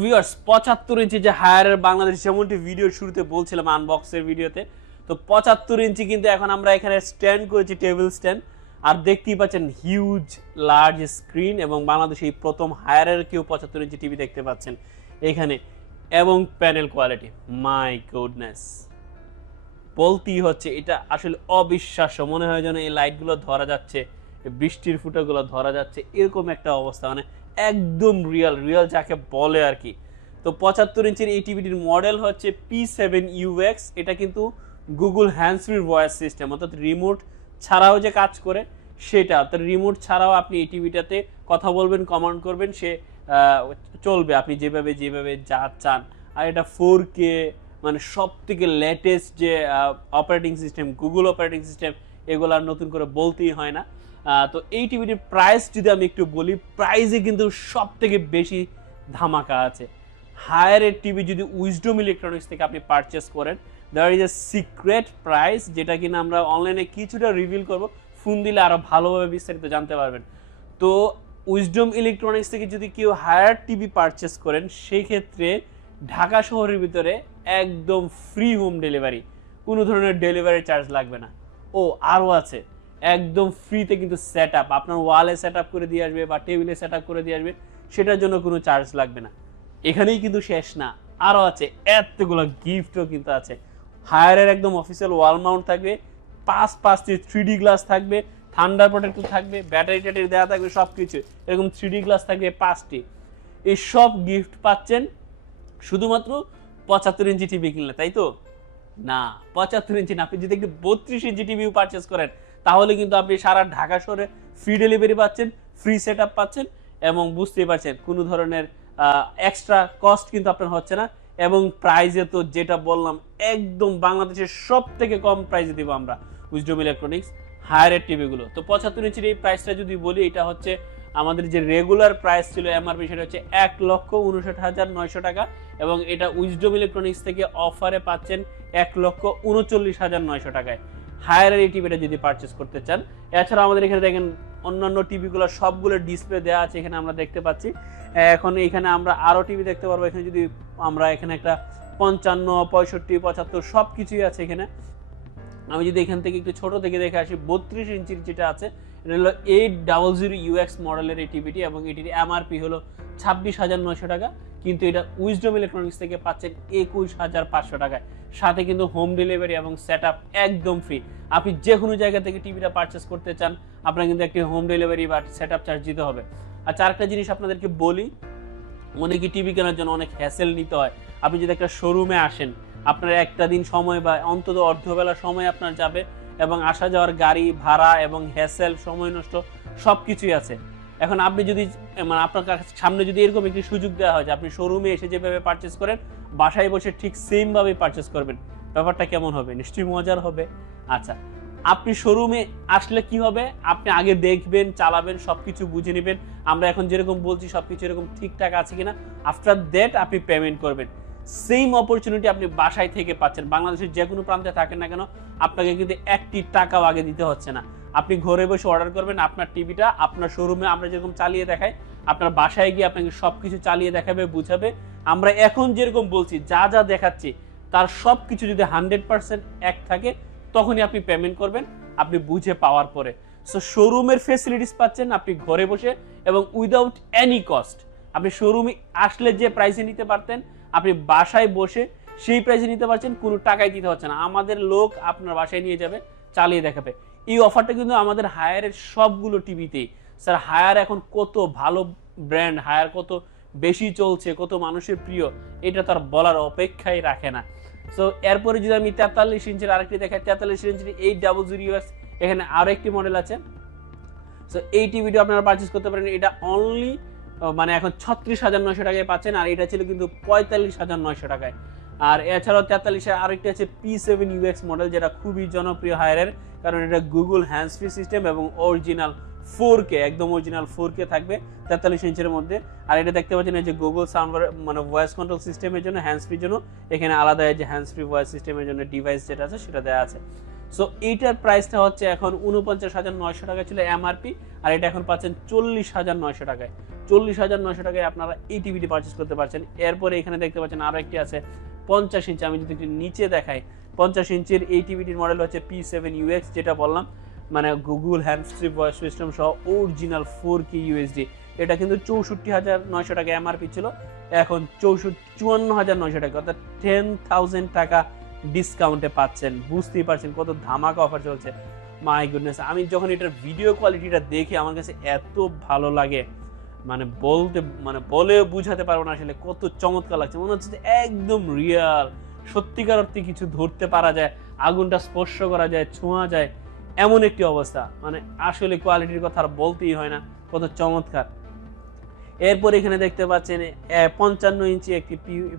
Viewers 75 ইঞ্চি যে হায়ারের বাংলাদেশ যেমনটি video শুরুতে বলছিলাম আনবক্সের ভিডিওতে, তো 75 ইঞ্চি কিন্তু এখন আমরা এখানে স্ট্যান্ড করেছি, টেবিল স্ট্যান্ড। আর দেখতেই পাচ্ছেন হিউজ লার্জ স্ক্রিন, এবং বাংলাদেশে এই প্রথম হায়ারের কেউ 75 ইঞ্চি টিভি দেখতে পাচ্ছেন এখানে। এবং প্যানেল কোয়ালিটি, মাই গুডনেস, বলতেই হচ্ছে এটা আসলে অবিশ্বাস্য। মনে হয় যেন এই লাইটগুলো ধরা যাচ্ছে, বৃষ্টির ফুটাগুলো ধরা যাচ্ছে, এরকম একটা অবস্থা, মানে একদম রিয়েল যাকে বলে আর কি। তো 75 ইঞ্চির এই টিভিটির মডেল হচ্ছে P7UX। এটা কিন্তু Google hands free voice system, অর্থাৎ রিমোট ছাড়াও যে কাজ করে সেটা। অর্থাৎ রিমোট ছাড়াও আপনি এই টিভিটাতে কথা বলবেন, কমান্ড করবেন, সে চলবে আপনি যেভাবে যা চান। আর এটা 4K, মানে সব থেকে লেটেস্ট যে operating system, Google operating system, এগুলো আর নতুন করে বলতেই হয় না। তো এই টিভিটির প্রাইস যদি আমি একটু বলি, প্রাইসে কিন্তু সব থেকে বেশি ধামাকা আছে। হায়ারের টিভি যদি উইজডম ইলেকট্রনিক্স থেকে আপনি পারচেস করেন, there is a secret price, যেটা কিনা আমরা অনলাইনে কিছুটা রিভিল করব, ফোন দিলে আরও ভালোভাবে বিস্তারিত জানতে পারবেন। তো উইজডম ইলেকট্রনিক্স থেকে যদি কেউ হায়ার টিভি পারচেস করেন, সেই ক্ষেত্রে ঢাকা শহরের ভিতরে একদম ফ্রি হোম ডেলিভারি, কোনো ধরনের ডেলিভারি চার্জ লাগবে না। ও আরও আছে, একদম ফ্রিতে কিন্তু সেট আপ, আপনার ওয়ালে সেট আপ করে দিয়ে আসবে বা টেবিলে সেট আপ করে দিয়ে আসবে, সেটার জন্য কোনো চার্জ লাগবে না। এখানেই কিন্তু শেষ না, আরও আছে, এতগুলো গিফটও কিন্তু আছে। হায়ারের একদম অফিসিয়াল ওয়াল মাউন্ট থাকবে, পাঁচটি 3D গ্লাস থাকবে, থান্ডার প্রোটেক্টর থাকবে, ব্যাটারি ট্যাটারি দেওয়া থাকবে, সব কিছু এরকম 3D গ্লাস থাকবে 5টি। এই সব গিফট পাচ্ছেন শুধুমাত্র 75 ইঞ্চি টিভি কিনলে, তাই তো? না, 75 ইঞ্চি না, আপনি যদি একটু 32 ইঞ্চি টিভিও পারচেস করেন, তাহলে কিন্তু আপনি সারা ঢাকা শহরে ফ্রি ডেলিভারি পাচ্ছেন, ফ্রি সেট আপ পাচ্ছেন, এবং বুঝতেই পারছেন কোনো ধরনের এক্সট্রা কস্ট কিন্তু আপনার হচ্ছে না। এবং প্রাইসে তো যেটা বললাম, একদম বাংলাদেশের সব থেকে কম প্রাইসে দিব আমরা উইজডম ইলেকট্রনিক্স হায়ারের টিভিগুলো। তো 75 ইঞ্চির এই প্রাইসটা যদি বলি, এটা হচ্ছে আমাদের যে রেগুলার প্রাইস ছিল এমআরপি, সেটা হচ্ছে 1,59,900 টাকা, এবং এটা উইজডম ইলেকট্রনিক্স থেকে অফারে পাচ্ছেন 1,39,900 টাকায় হায়ারের এই টিভিটা যদি পারচেস করতে চান। এছাড়া আমাদের এখানে দেখেন অন্যান্য টিভিগুলো সবগুলো ডিসপ্লে দেওয়া আছে, এখানে আমরা দেখতে পাচ্ছি। এখন এখানে আমরা আরও টিভি দেখতে পারবো। এখানে যদি আমরা এখানে একটা 55, 65, 75 সব কিছুই আছে এখানে। আমি যদি এখান থেকে একটু ছোট থেকে দেখে আসি, 32 ইঞ্চির যেটা আছে, এটা হলো 800UX মডেলের এই টিভিটি, এবং এটির এমআরপি হলো 26,900 টাকা, কিন্তু এটা উইজডম ইলেকট্রনিক্স থেকে পাচ্ছেন 21,500 টাকায়। সাথে কিন্তু হোম ডেলিভারি এবং সেট আপ একদম ফ্রি। আপনি যে কোনো জায়গা থেকে টিভিটা পারচেস করতে চান, আপনার কিন্তু একটি হোম ডেলিভারি বা সেট আপ চার্জ দিতে হবে। আচ্ছা, আরেকটা জিনিস আপনাদেরকে বলি, অনেকে টিভি কেনার জন্য অনেক হ্যাসেল নিতে হয়। আপনি যদি একটা শোরুমে আসেন, আপনার একটা দিন সময় বা অন্তত অর্ধবেলা সময় আপনার যাবে, এবং আসা যাওয়ার গাড়ি ভাড়া এবং হ্যাসেল, সময় নষ্ট, সব কিছুই আছে। এখন আপনি যদি মানে আপনার সামনে যদি এরকম একটি সুযোগ দেওয়া হয় যে আপনি শোরুমে এসে যেভাবে পারচেস করেন, বাসায় বসে ঠিক সেমভাবেই পারচেস করবেন, ব্যাপারটা কেমন হবে? নিশ্চয়ই মজার হবে। আচ্ছা, আপনি শোরুমে আসলে কি হবে, আপনি আগে দেখবেন, চালাবেন, সবকিছু বুঝে নেবেন, আমরা এখন যেরকম বলছি সবকিছু এরকম ঠিকঠাক আছে কিনা। আফটার দ্যাট আপনি পেমেন্ট করবেন। সেম অপরচুনিটি আপনি বাসায় থেকে পাচ্ছেন, বাংলাদেশের যে কোনো প্রান্তে থাকেন না কেন, আপনাকে কিন্তু একটি টাকাও আগে দিতে হচ্ছে না। আপনি ঘরে বসে অর্ডার করবেন, আপনার টিভিটা আপনার শোরুমে আমরা যেরকম চালিয়ে দেখাই, আপনার বাসায় গিয়ে আপনাকে সবকিছু চালিয়ে দেখাবে, বুঝাবে। আমরা এখন যেরকম বলছি, যা যা দেখাচ্ছি, তার সবকিছু যদি 100% এক থাকে, তখনই আপনি পেমেন্ট করবেন, আপনি বুঝে পাওয়ার পরে। সো শোরুমের ফেসিলিটিস পাচ্ছেন আপনি ঘরে বসে, এবং উইদাউট এনি কস্ট। আপনি শোরুমে আসলে যে প্রাইসে নিতে পারতেন, আপনি বাসায় বসে সেই প্রাইসে নিতে পারছেন, কোনো টাকাই দিতে হচ্ছে না। আমাদের লোক আপনার বাসায় নিয়ে যাবে, চালিয়ে দেখাবে। এই অফারটা কিন্তু আমাদের হায়ারের সবগুলো টিভিতেই। স্যার, হায়ার এখন কত ভালো ব্র্যান্ড, হায়ার কত বেশি চলছে, কত মানুষের প্রিয়, এটা তার বলার অপেক্ষাই রাখে না। সো এরপরে যদি আমি 43 ইঞ্চির আরেকটি দেখাই, 43 ইঞ্চির 800UX, এখানে আরো একটি মডেল আছে। সো এই টিভিটা আপনারা পারচেস করতে পারেন, এটা অনলি মানে এখন 36,900 টাকায় পাচ্ছেন, আর এটা ছিল কিন্তু 45,900 টাকায়। আর এছাড়াও 43-এর আরেকটি আছে P7UX মডেল, যেটা খুবই জনপ্রিয় হায়ারের, কারণ এটা গুগল হ্যান্ডস ফ্রি সিস্টেম এবং অরিজিনাল 4K, একদম অরিজিনাল 4K থাকবে 43 ইঞ্চের মধ্যে। আর এটা দেখতে পাচ্ছেন এই যে গুগল সাউন্ড মানে ভয়েস কন্ট্রোল সিস্টেমের জন্য, হ্যান্ডস ফ্রির জন্য এখানে আলাদা এই যে হ্যান্ডস ফ্রি ভয়েস সিস্টেমের জন্য ডিভাইস যেটা আছে সেটা দেওয়া আছে। সো এইটার প্রাইসটা হচ্ছে এখন 49,900 টাকা ছিল এমআরপি, আর এটা এখন পাচ্ছেন 40,900 টাকায়। 40,900 টাকায় আপনারা এই টিভিটি পারচেস করতে পারছেন। এরপরে এখানে দেখতে পাচ্ছেন আরো একটি আছে 50 ইঞ্চি। আমি যদি একটু নিচে দেখাই, 50 ইঞ্চির এই টিভিটির মডেল হচ্ছে P7UX, যেটা বললাম মানে Google hand free voice system সহ অরিজিনাল 4K UHD। এটা কিন্তু 64,900 টাকা এমআরপি ছিল, এখন 54,900 টাকা, অর্থাৎ 10,000 টাকা ডিসকাউন্টে পাচ্ছেন। বুঝতেই পারছেন কত ধামাকা অফার চলছে। মাই গুডনেস, আমি যখন এটার ভিডিও কোয়ালিটিটা দেখি আমার কাছে এত ভালো লাগে, মানে বলে বুঝাতে পারবো না আসলে কত চমৎকার লাগছে। মনে হচ্ছে যে একদম রিয়াল, সত্যিকার অর্থে কিছু ধরতে পারা যায়, আগুনটা স্পর্শ করা যায়, ছোঁয়া যায়, এমন একটি অবস্থা। মানে আসলে কোয়ালিটির কথা আর বলতেই হয় না, কত চমৎকার। এরপর এখানে দেখতে পাচ্ছেন 55 ইঞ্চি একটি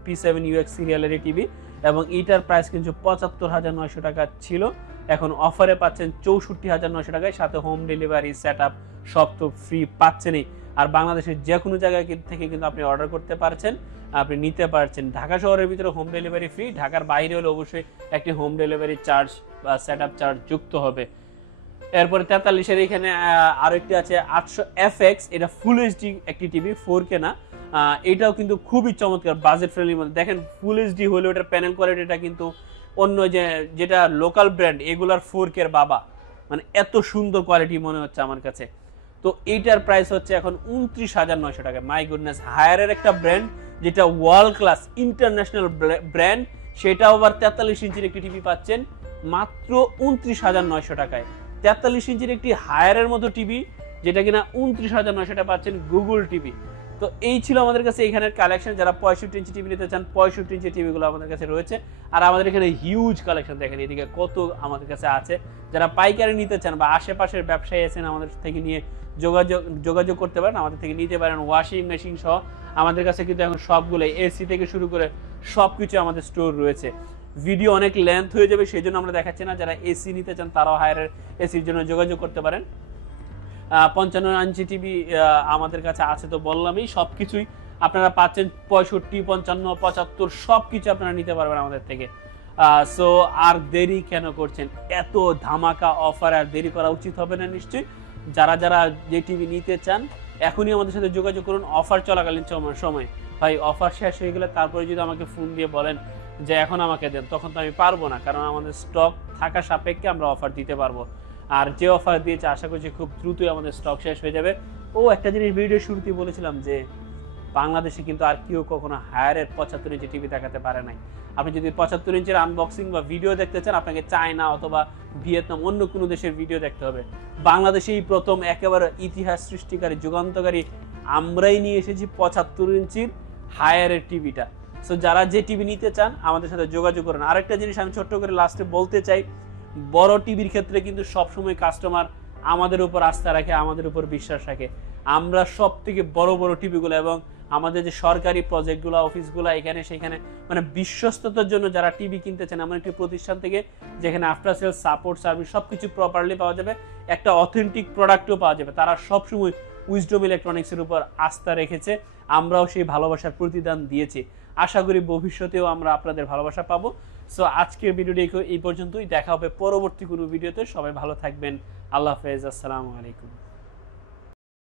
P7UX সিরিয়ালের টিভি, এবং এটার প্রাইস কিন্তু 75,900 টাকা ছিল, এখন অফারে পাচ্ছেন 64,900 টাকায়, সাথে হোম ডেলিভারি সেটআপ সব তো ফ্রি পাচ্ছেনই। আর বাংলাদেশের যে কোনো জায়গায় থেকে কিন্তু আপনি অর্ডার করতে পারছেন, আপনি নিতে পারছেন। ঢাকা শহরের ভিতরে হোম ডেলিভারি ফ্রি, ঢাকার বাইরে হলে অবশ্যই একটি হোম ডেলিভারি চার্জ বা সেটআপ চার্জ যুক্ত হবে। এরপরে 43-এর এখানে আরো একটি আছে 800FX, এটা ফুল এইচডি একটি টিভি, 4K না। এটাও কিন্তু খুবই চমৎকার, বাজেট ফ্রেন্ডলির মধ্যে। দেখেন ফুল এইচডি হলে ওটার প্যানেল কোয়ালিটিটা কিন্তু অন্য যেটা লোকাল ব্র্যান্ড এগুলার 4K এর বাবা, মানে এত সুন্দর কোয়ালিটি মনে হচ্ছে আমার কাছে। তো এইটার প্রাইস হচ্ছে এখন 29,900 টাকা। মাই গুডনেস, হায়ারের একটা ব্র্যান্ড যেটা ওয়ার্ল্ড ক্লাস ইন্টারন্যাশনাল ব্র্যান্ড, সেটাও আবার 43 ইঞ্চির একটি টিভি পাচ্ছেন মাত্র 29,900 টাকায়। 43 ইঞ্চির একটি হায়ারের মতো টিভি যেটা কিনা 29,900 টাকা পাচ্ছেন গুগল টিভি। তো এই ছিল আমাদের কাছে এখানের কালেকশন। যারা 65 ইঞ্চি টিভি নিতে চান, 65 ইঞ্চি টিভিগুলো আমাদের কাছে রয়েছে। আর আমাদের এখানে হিউজ কালেকশন, দেখেন এদিকে কত আমাদের কাছে আছে। যারা পাইকারি নিতে চান বা আশেপাশের ব্যবসায়ী আছেন, আমাদের থেকে নিয়ে যোগাযোগ করতে পারেন, আমাদের থেকে নিতে পারেন। ওয়াশিং মেশিন সহ আমাদের কাছে কিন্তু এখন সবগুলো, এসি থেকে শুরু করে সবকিছু আমাদের স্টোর রয়েছে। ভিডিও অনেক লেন্থ হয়ে যাবে, সেই জন্য আমরা দেখাচ্ছি না। যারা এসি নিতে চান তারাও হায়ারের এসির জন্য যোগাযোগ করতে পারেন। 55 ইঞ্চি টিভি আমাদের কাছে আছে, তো বললামই সবকিছুই আপনারা পাচ্ছেন। 65, 55, 75 সবকিছু আপনারা নিতে পারবেন আমাদের থেকে। সো আর দেরি কেন করছেন? এত ধামাকা অফার আর দেরি করা উচিত হবে না নিশ্চয়ই। যারা যে টিভি নিতে চান এখনই আমাদের সাথে যোগাযোগ করুন অফার চলাকালীন সময়। ভাই অফার শেষ হয়ে গেলে তারপরে যদি আমাকে ফোন দিয়ে বলেন যে এখন আমাকে দেন, তখন তো আমি পারবো না, কারণ আমাদের স্টক থাকা সাপেক্ষে আমরা অফার দিতে পারবো। আর যে অফার দিয়েছে আশা করছি খুব দ্রুতই আমাদের স্টক শেষ হয়ে যাবে। একটা জিনিস ভিডিও শুরুতেই বলেছিলাম যে বাংলাদেশে কিন্তু আর কেউ কখনো হায়ারের 75 ইঞ্চি টিভি দেখাতে পারে নাই। আপনি যদি 75 ইঞ্চির আনবক্সিং বা ভিডিও দেখতে চান, আপনাকে চায়না অথবা ভিয়েতনাম অন্য কোনো দেশের ভিডিও দেখতে হবে। বাংলাদেশেই প্রথম একেবারে ইতিহাস সৃষ্টিকারী, যুগান্তকারী আমরাই নিয়ে এসেছি 75 ইঞ্চির হায়ারের টিভিটা। সো যারা যে টিভি নিতে চান আমাদের সাথে যোগাযোগ করেন। আরেকটা জিনিস আমি ছোট্ট করে লাস্টে বলতে চাই, বড় টিভির ক্ষেত্রে কিন্তু সবসময় কাস্টমার আমাদের উপর আস্থা রাখে, আমাদের উপর বিশ্বাস রাখে। আমরা সব থেকে বড় টিভিগুলো এবং আমাদের যে সরকারি প্রজেক্টগুলো, অফিসগুলো, এখানে সেখানে মানে বিশ্বস্ততার জন্য যারা টিভি কিনতে চান, এমন একটি প্রতিষ্ঠান থেকে যেখানে আফটার সেল সাপোর্ট সার্ভিস সবকিছু প্রপারলি পাওয়া যাবে, একটা অথেন্টিক প্রোডাক্টও পাওয়া যাবে। তারা সবসময় উইজডম ইলেকট্রনিক্সের উপর আস্থা রেখেছে, আমরাও সেই ভালোবাসার প্রতিদান দিয়েছি। আশা করি ভবিষ্যতেও আমরা আপনাদের ভালোবাসা পাবো। সো আজকের ভিডিওটি এই পর্যন্তই, দেখা হবে পরবর্তী কোনো ভিডিওতে। সবাই ভালো থাকবেন, আল্লাহ হাফেজ, আসসালামু আলাইকুম।